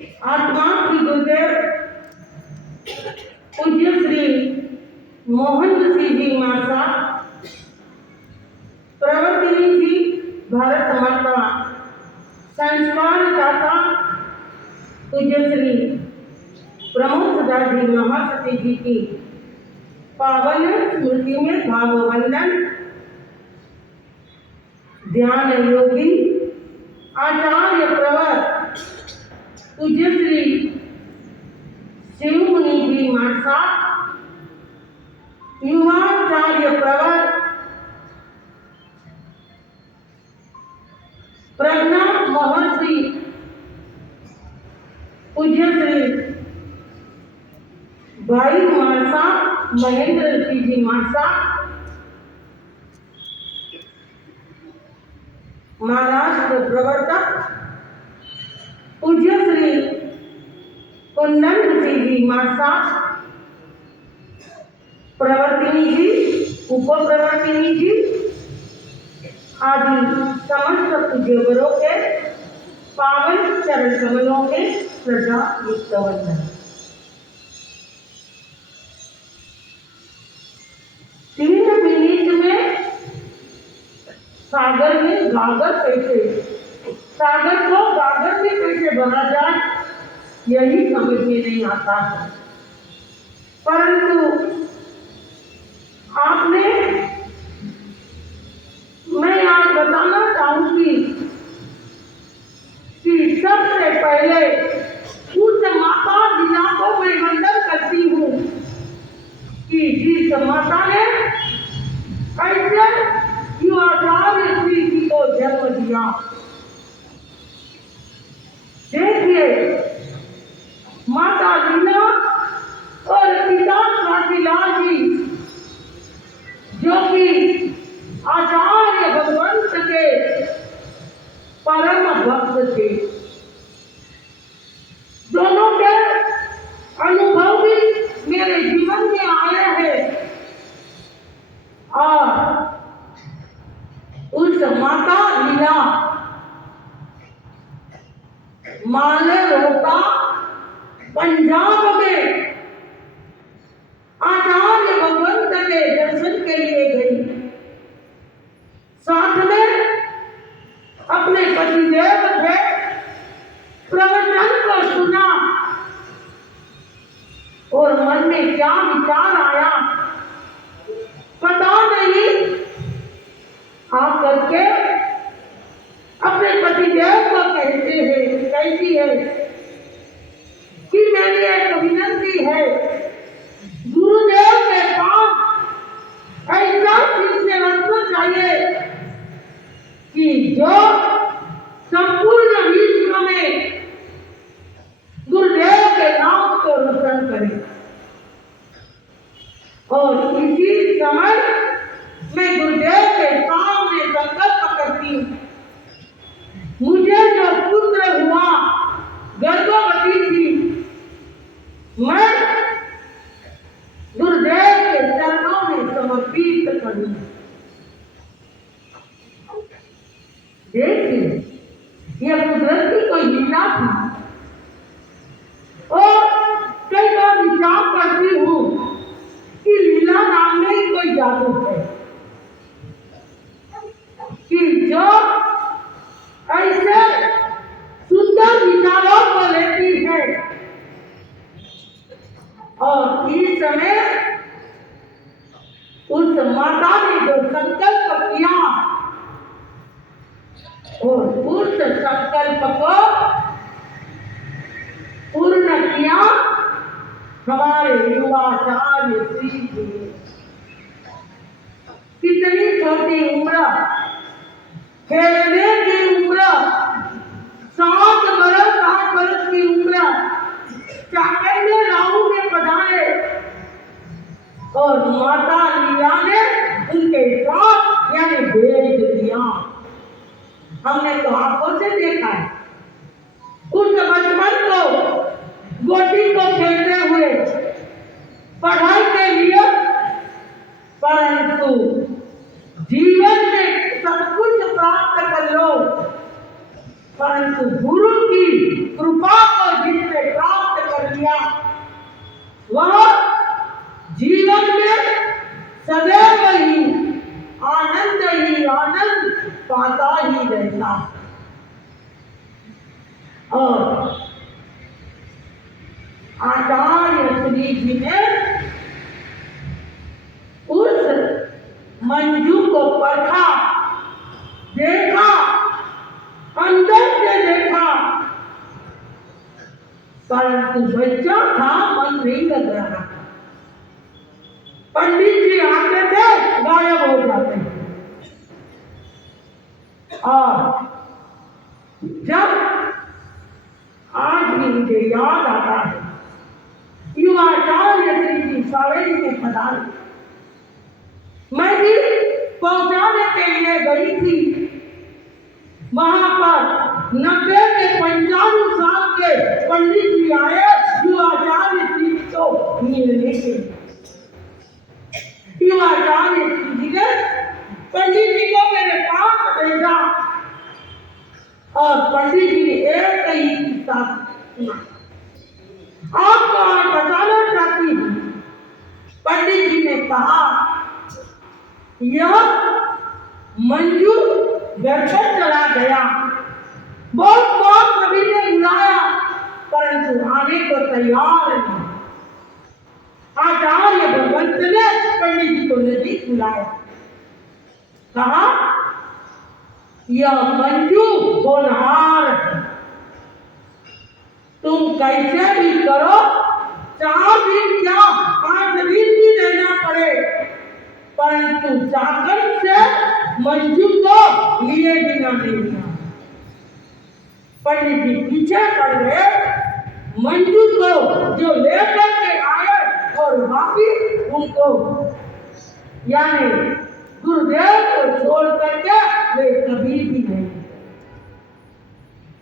आत्मा श्री गुरुदेव पूज्य श्री मोहन सिंह जी मासा प्रवर्तिनी जी भारत माता संस्कार दाता पूज्य श्री प्रमोद दास जी महासती जी की पावन स्मृति में भाव वंदन ध्यान योगी आचार्य प्रवर पूज्य श्री शिव मुनि जी मासा युवाचार्य प्रवर प्रज्ञा महर्षि पूज्य श्री भाई मासा महेंद्र सिंह जी मासा महाराष्ट्र प्रवर्तक पूज्य श्री कुंदन सिंह जी मासा प्रवर्तिनी जी उप प्रवर्तिनी जी आदि समस्त पूज्यवरों के पावन चरण कमलों में श्रद्धा युक्त वंदन। 3 मिनट में सागर में गागर कैसे, सागर को गागर में कैसे भरा जाए यही समझ में नहीं आता है। परंतु आपने मैं आज बताना चाहूंगी कि सबसे पहले उस माता बिना को मैं वंदन करती हूँ कि जिस माता ने ऐसे युवाचार्य श्री जी को जन्म दिया। देखिए माता लीला और पिता काशीलाल जी जो कि आचार्य भगवंत के परम भक्त थे, दोनों के अनुभव भी मेरे जीवन में आए हैं और उस माता लीला मालेरोका पंजाब में आचार्य भगवंत के दर्शन के लिए गई। साथ में अपने पतिदेव के प्रवचन को सुना और मन में क्या विचार आया पता नहीं, आकर के अपने पतिदेव को कहती है कि मेरी एक विनती है, गुरुदेव के पास ऐसा शिष्य रखना चाहिए कि जो संपूर्ण विश्व में गुरुदेव के नाम को रोशन करे। और इसी समय मैं गुरुदेव के सामने संकल्प करती हूँ, मुझे जो पुत्र हुआ गर्भवती थी, मैं गुरुदेव के चरणों में समर्पित करूँ। देखिए यह कुदरत की कोई लीला थी। और कई बार विचार करती हूँ कि लीला नाम में ही कोई जादू है कि जो ऐसे सुंदर विचारों को लेती है और इस समय उस माता ने जो संकल्प किया और उस संकल्प को पूर्ण किया हमारे युवाचार्य श्री जी। कितनी छोटी उम्र, खेलने की उम्र, 7 बरस की उम्र, चाकंडे राहु में पधारे और माता लीला ने उनके साथ यानी भेज दिया। हमने तो आंखों से देखा है उस बचपन को, गोटी को खेलते हुए पढ़ाई के लिए, परंतु जीवन में सब कुछ प्राप्त कर लो, परंतु गुरु की कृपा को से प्राप्त कर लिया वह जीवन में सदैव ही आनंद पाता ही रहता। और आचार्य श्री जी ने उस मंजू को परखा, देखा, अंदर से देखा, परंतु बच्चा था, मन नहीं लग रहा। पंडित जी आते थे, गायब हो जाते थे। और जब आज भी मुझे याद आता है, युवाचार्य श्री जी सवेरी में पधारे, मैं भी पहुंचाने के लिए गई थी। वहां पर 90 के 95 साल के पंडित जी आए युवाचार्य श्री जी को मिलने के। युवाचार्य श्री जी ने पंडित जी को मेरे पास भेजा और पंडित जी ने एक ही किस्सा सुना। आपको आज बताना चाहती हूँ। पंडित जी ने कहा, यह मंजू घर पर चला गया। बहुत सभी ने बुलाया, परंतु आने को तैयार नहीं। आचार्य भगवंत ने पंडित जी को नहीं बुलाया। कहा, यह मंजू होनहार है, तुम कैसे भी करो, 4 दिन क्या 8 दिन भी रहना पड़े, परंतु जाकर से मंजू को लिए बिना नहीं आना। पंडित जी पीछे पड़ गए। मंजू को जो लेकर के आए और बाकी उनको यानी गुरुदेव को छोड़ करके वे कभी भी नहीं।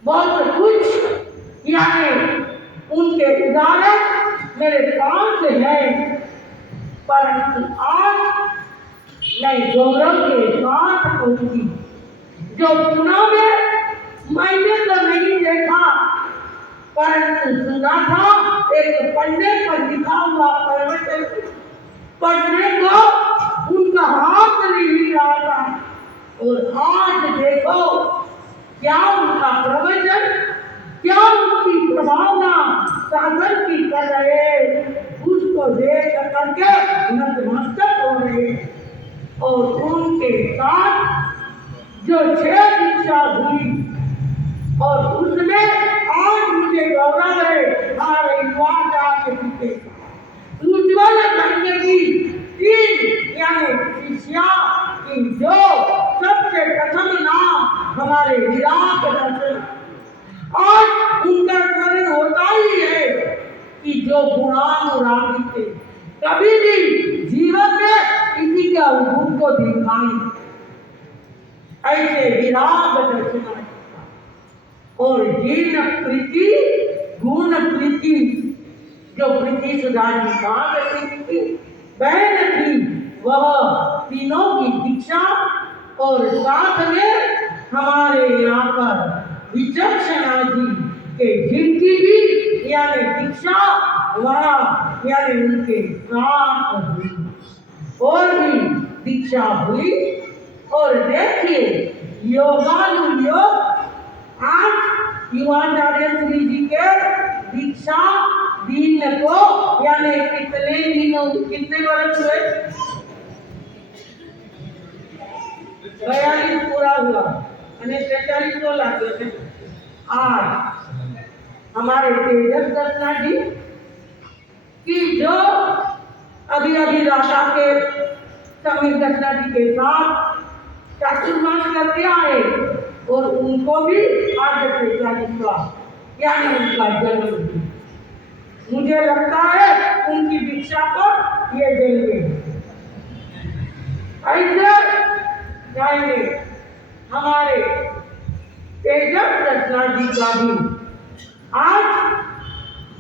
बहुत कुछ यानी उनके उदाहरण मेरे पास है, परंतु आज मैं गौरव के साथ कहूंगी, जो पुणे में मैंने तो नहीं देखा, परंतु सुना था। एक पन्ने पर लिखा हुआ पर्वत पढ़ने को उनका हाथ नहीं रहा था, और आज देखो क्या उनका प्रवचन, क्या उनकी प्रभावना साधन की कर रहे, उसको देख करके नतमस्तक हो रहे। और उनके साथ जो 6 दीक्षा हुई, और उसमें आज मुझे गौरव है हमारे युवाचार्य के उज्ज्वल करने की 3 यानी शिष्या की, जो सबसे प्रथम नाम हमारे विराट दर्शन। आज उनका स्मरण होता ही है कि जो गुणानुरागी थे, कभी भी जीवन में किसी का रूप को दिखाई, ऐसे विराट दर्शन। और जीर्ण प्रीति गुण प्रीति, जो प्रीति सुधा जी की बहन थी, वह तीनों की दीक्षा, और साथ में हमारे यहाँ पर विचक्षणा जी के जिनकी भी यानी दीक्षा वहाँ यानी उनके साथ हुई, और भी दीक्षा हुई। और देखिए योगानुयोग आज युवाचार्य श्री जी के दीक्षा दिन को यानी कितने वर्ष हुए, 42 पूरा हुआ, 43 को लागे थे। आज हमारे तेजस दत्ता जी की जो अभी राधा के समीर दत्ता जी के साथ चातुर्मास करके आए, और उनको भी आज 43वां यानी उनका जन्मदिन। मुझे लगता है उनकी दीक्षा पर ये देंगे। ऐसे जाएंगे हमारे तेजस दत्ता जी का भी आज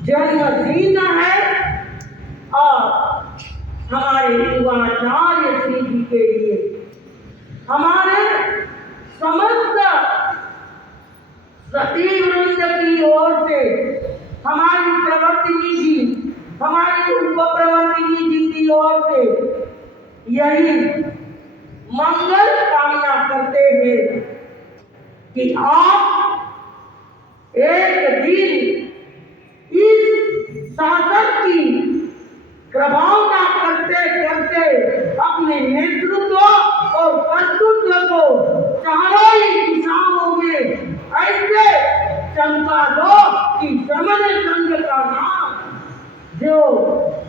जन्मदिन है, और हमारे युवाचार्य श्री जी के लिए हमारे समस्त सती वृंद की ओर से हमारी प्रवर्तिनी जी, हमारी उपप्रवर्तिनी जी की ओर से यही मंगल कामना करते हैं कि आप एक दिन इस शासक की प्रभावना करते करते अपने नेतृत्व और कर्तृत्व को चारों ही दिशाओं में ऐसे चमका दो कि समन संघ का नाम जो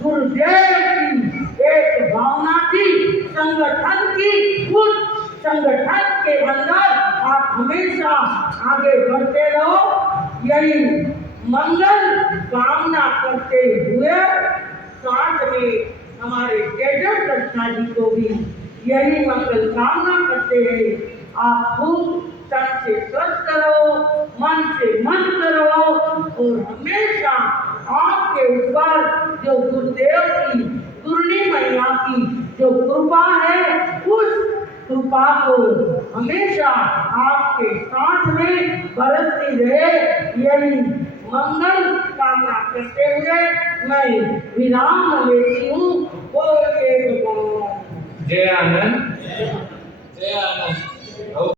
गुरुदेव की एक भावना थी संगठन की, उस संगठन के अंदर आप हमेशा आगे बढ़ते रहो। यही मंगल कामना करते हुए साथ में हमारे केडर दत्ता जी को भी यही मंगल कामना करते हैं। आप खूब तन से स्वस्थ रहो, मन से मस्त रहो और हमेशा आपके ऊपर जो गुरुदेव की, गुरुनी मैया की जो कृपा है, उस कृपा को हमेशा आपके साथ में बरसती रहे। यही मंगल कामना करते हुए मैं विराम लेती हूँ। बोलिए भगवान जय आनंद, जय आनंद।